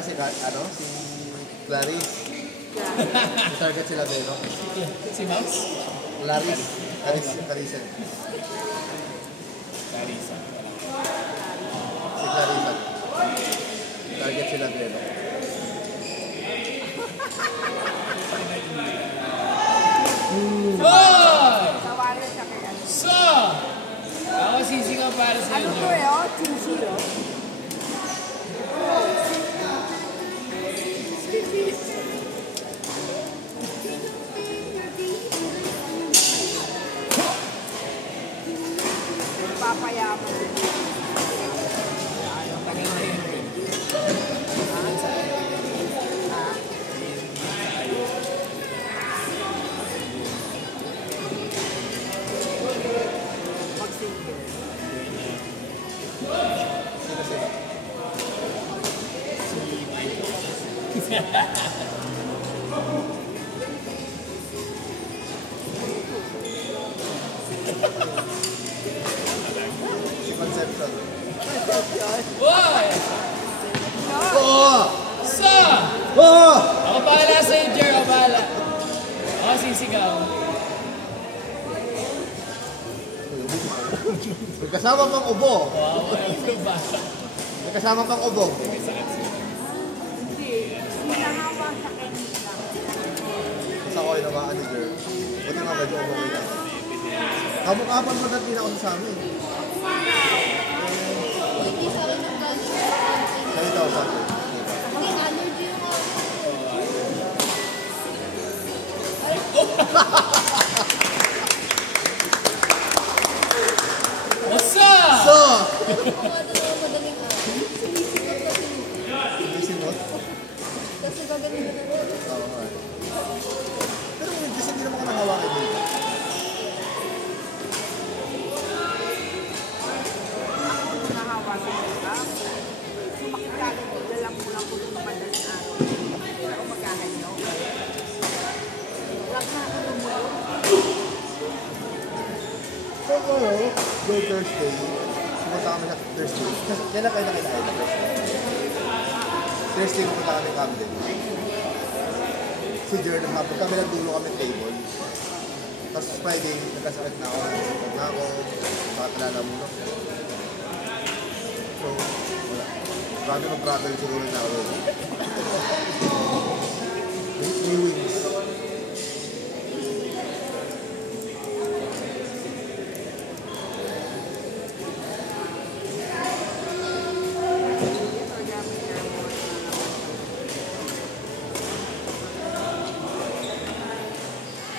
Tsaka si, ano, si Clarice. Target sila din, no? Si Max? Clarice. Carissa. Carissa. Si Clarissa. Target sila din, no? Boy! So! Ako sisigaw para sa Ano inyo. to eh, oh? Cheesy, oh. Papayaman. Ang tagal na yun. Mag-single. Si Conception. Boy! Oo! So! Oo! Ako bahala sa iyo, Jer. Ako bahala. Ako sisigaw. May kasama pang ubo. Wow, ano ba? May kasama pang ubo. Hindi. Hinahawa sa kanila. Mas ako yung namaan ni Jer. Buti nga medyo ubo ko lang. Kamukhapan mo natin ako sa amin. Hindi sa akin ng culture. Salita ko sa akin. Hindi, allergy yung ako. What's up? So! Madaling sumisigaw kasi. Hindi sinot. Kasi gagaling na naman. Oo nga. Pero kasi hindi naman ka nakawakin dito. Hinahawa sa kanila. Sumakitalo mo. Dalang mo lang kung madaling araw. Pero magkahanyo. Wag na ako lumulong. So, Joy Thursday. Pumunta kami sa Thursday. Kailan kayo nakita kayo na Thursday? Thursday pumunta kami Camden. Si Jer, hapon kami nagdulo kami table. Tapos Friday, nagkasakit na ako. Nagkasakit na ako. Nakatalala muna. So, wala. Grabe mag-travel siguro na ako. Viewings.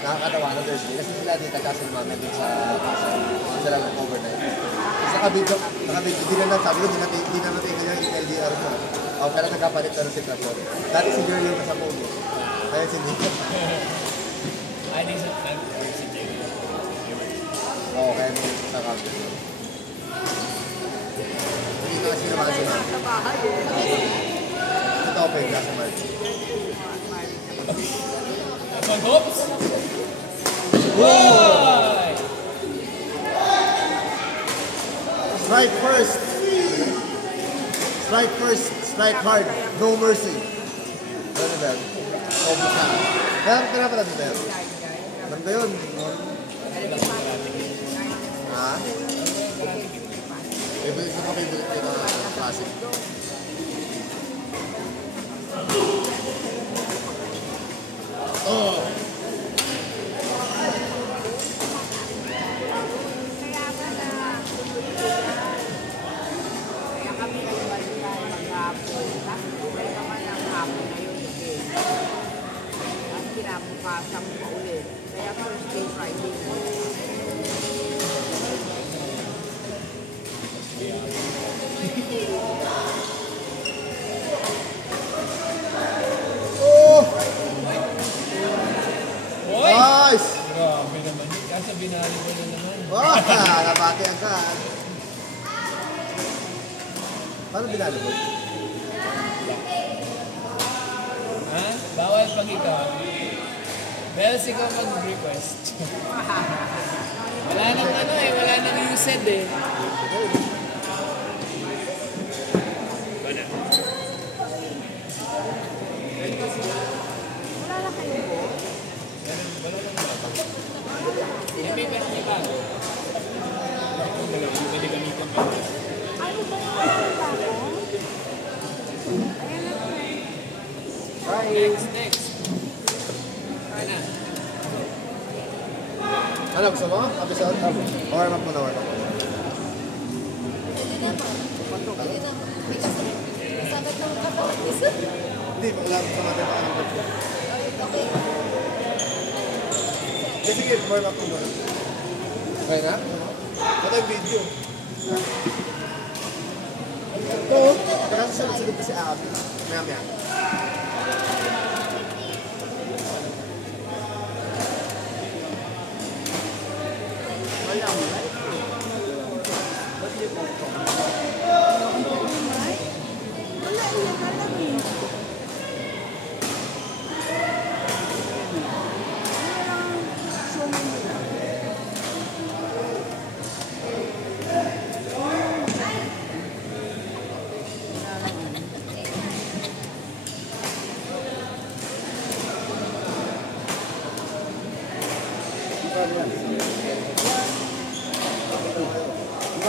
Nakakatawa na Thursday kasi sila dito kasi mama din sa Pasay. Sila nag-overnight. Tapos nakabidyo, di na lang sabi ko, di na natin ganyan yung LDR mo. Pero nagkapalit na rin si Trapor. Dati si Jerry yung nasa movie. Kaya si Nico. Ay, di sa si Jer. Oo, kaya may sa Camden. Hindi na kasi naman si Mami. Sa bahay eh. Sa Topeg, nasa March. Mag-hoops? Boy! Strike first. Strike first. Strike hard. No mercy. Ano ba? Obo ka. Kaya pa natin tayo. Alam ko yun. Ha? Favorite ko na classic. Oh! Kaya kami nag-balik tayo maghapon. Balik naman ang hapon na yun. At kinabukasan pa ulit. Kaya Thursday, Friday na. Oh! Boy! Nice! Grabe naman. Kasi binali ko na naman. Wow! Nabati agad. Paano binalo mo? Ha? Bawal pag ikaw. Bells, ikaw mag-request. Wala nang ano eh, wala nang used eh. May bago. Pwede gamitin mo. Ano ba yung bago? Ayan na. Next. Ano? Ano, gusto mo? Episode? Warm up mo na, warm up. Pwede naman. Pwede naman. Masakit ng katawan. Hindi, wala ko sa mata na ano. Okay. Sige, warm up mo muna. Okay na? Ito yung video. Ito, kaya sasagot ko si Abby. Maya-maya. Wala, iyan na lang eh. Show mo nila.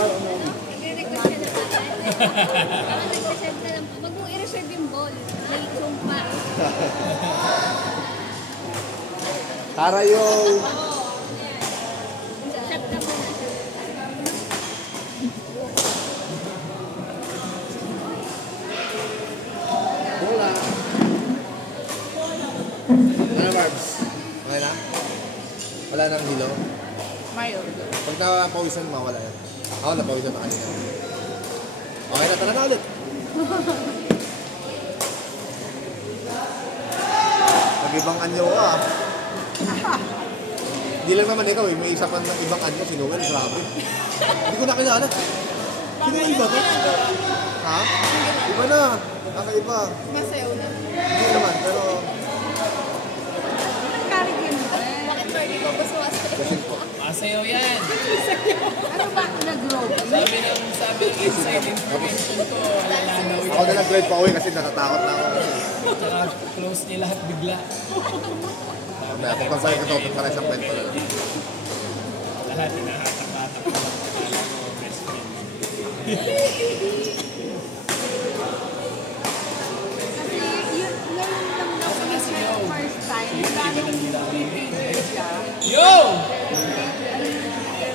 Nagre-request ka na ba? Nag-reserve ka lang. Wag mong i-reserve yung ball. May sumpa. Tara yung... Shot ka muna. Bola. Ano, Barbs? Okay na? Wala nang hilo? Mayo. Pag napawisan mo, wala yan. Ako, napawisan na kanina. Okay na, tara na ulit. Nag-ibang anyo ka. Hindi lang naman ikaw eh, may isa pa ng ibang anyo, si Noel, grabe. Hindi ko nakilala. Sino yung iba to? Ha? Iba na. Nakaiba. Masayaw na. Hindi naman, pero... Nagkarig yun ba? Bakit party ko baswas? Kasi po. Masayaw yan. Ano ba nag-rope? Sabi ng inside information ko, lalanaw Ako na nag-drive pa uwi kasi natatakot na ako. Tsaka close niya lahat bigla. Kaya kung pagbalik ito, para isang kwento na lang. Lahat hinahatak-hatak. Akala ko best friend. Kasi yun, ngayon lang na siya first time. Lalo bibigay siya. Yo!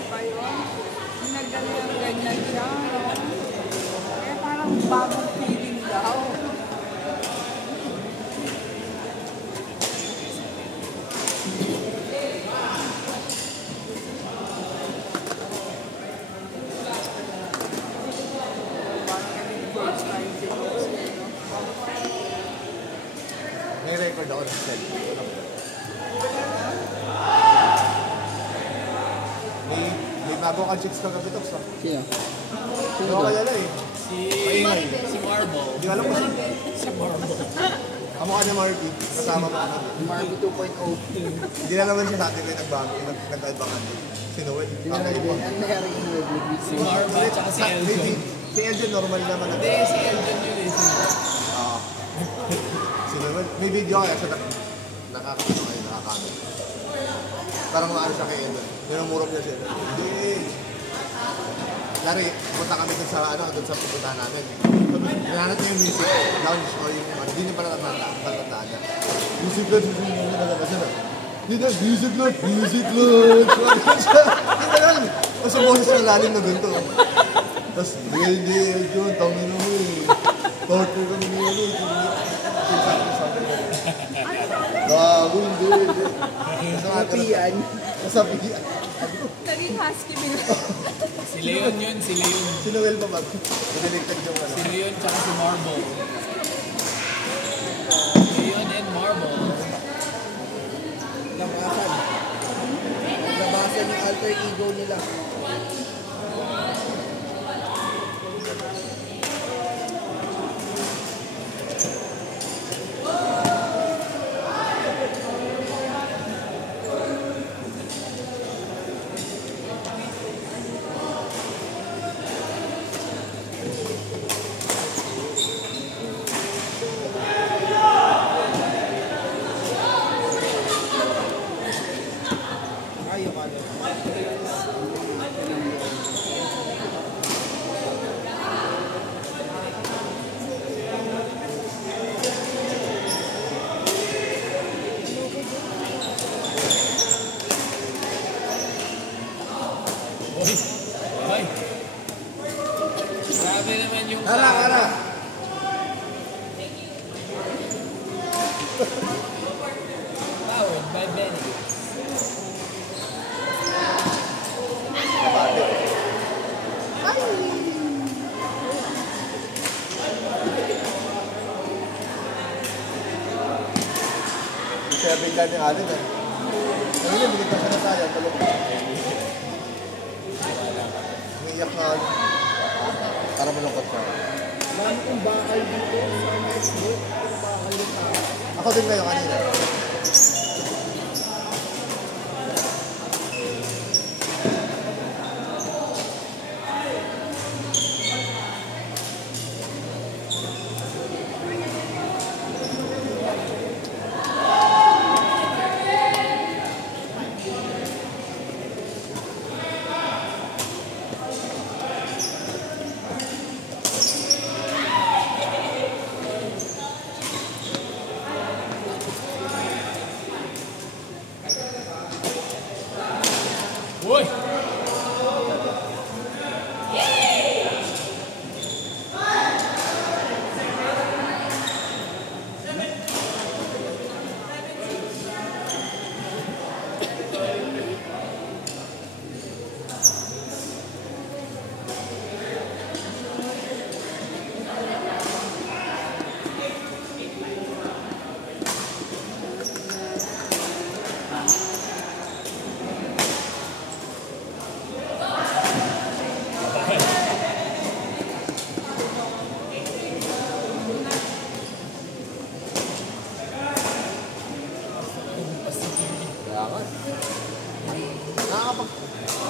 Pa yun. Ganyan siya. Eh parang bagong feeling daw. First time siguro. May record ako ng cell. May bago kang chicks kagabi to. Sino? Hindi ko kalala eh. Si Marble. Hindi ko alam kung sino. Si Marble. Kamukha niya Marky. Kasama mo ano. Marby 2.0. Hindi na naman siya sa atin yung nagbago. Nag-albangan. Si Noel. Sino na Kakaiba. Ano nangyari kay Noel? Si Marble at saka si Eljon. Si Eljon normal naman. Hindi, si Eljon yun eh. Ah. Si Noel. May video kaya siya nakakano. Parang maano siya kay Eljon. Minamurap niya siya. Hindi. Lari, punta kami dun sa pupuntahan namin. Nananat niya yung music, lounge o yung hindi niya pala natandaan niya. Music lounge, hindi na, music lounge. Hindi lang. Tapos yung boses ng lalim na ganito. Tapos, hindi, Eljon, tangin mo eh. Torture ka ni Milo. Gago, hindi. Napian. Nasabihan. Naging husky bigla. Si Leon yun, si Leon. Si Noel pa ba? Nadiligtad yung ano. Si Leon tsaka si Marble. Leon and Marble. Labasan. Labasan yung alter ego nila. galing yung alin eh. Ngayon yung binigyan siya na sayang, talong. Umiiyak na alin. Para malungkot siya. Marami kong bakal dito sa MSD. Yung bakal yung tao. Ako din ngayon kanina. Uy! Kaya nga.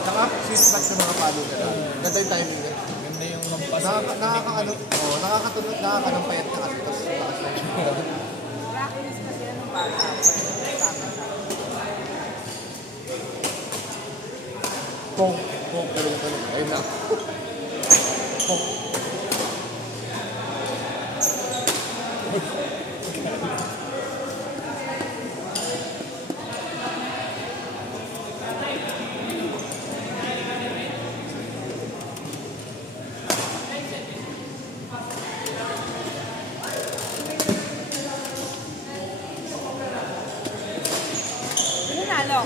Nakaka-sweet spot ng mga palo na lang. Ganda yung timing niya. Ganda yung hampas. Nakakanampayat na kasi. Tapos lakas na siya. Practice kasi yan ng bata. Tama siya. Pong. Talong. Ayun na. Pong. Sino nalo?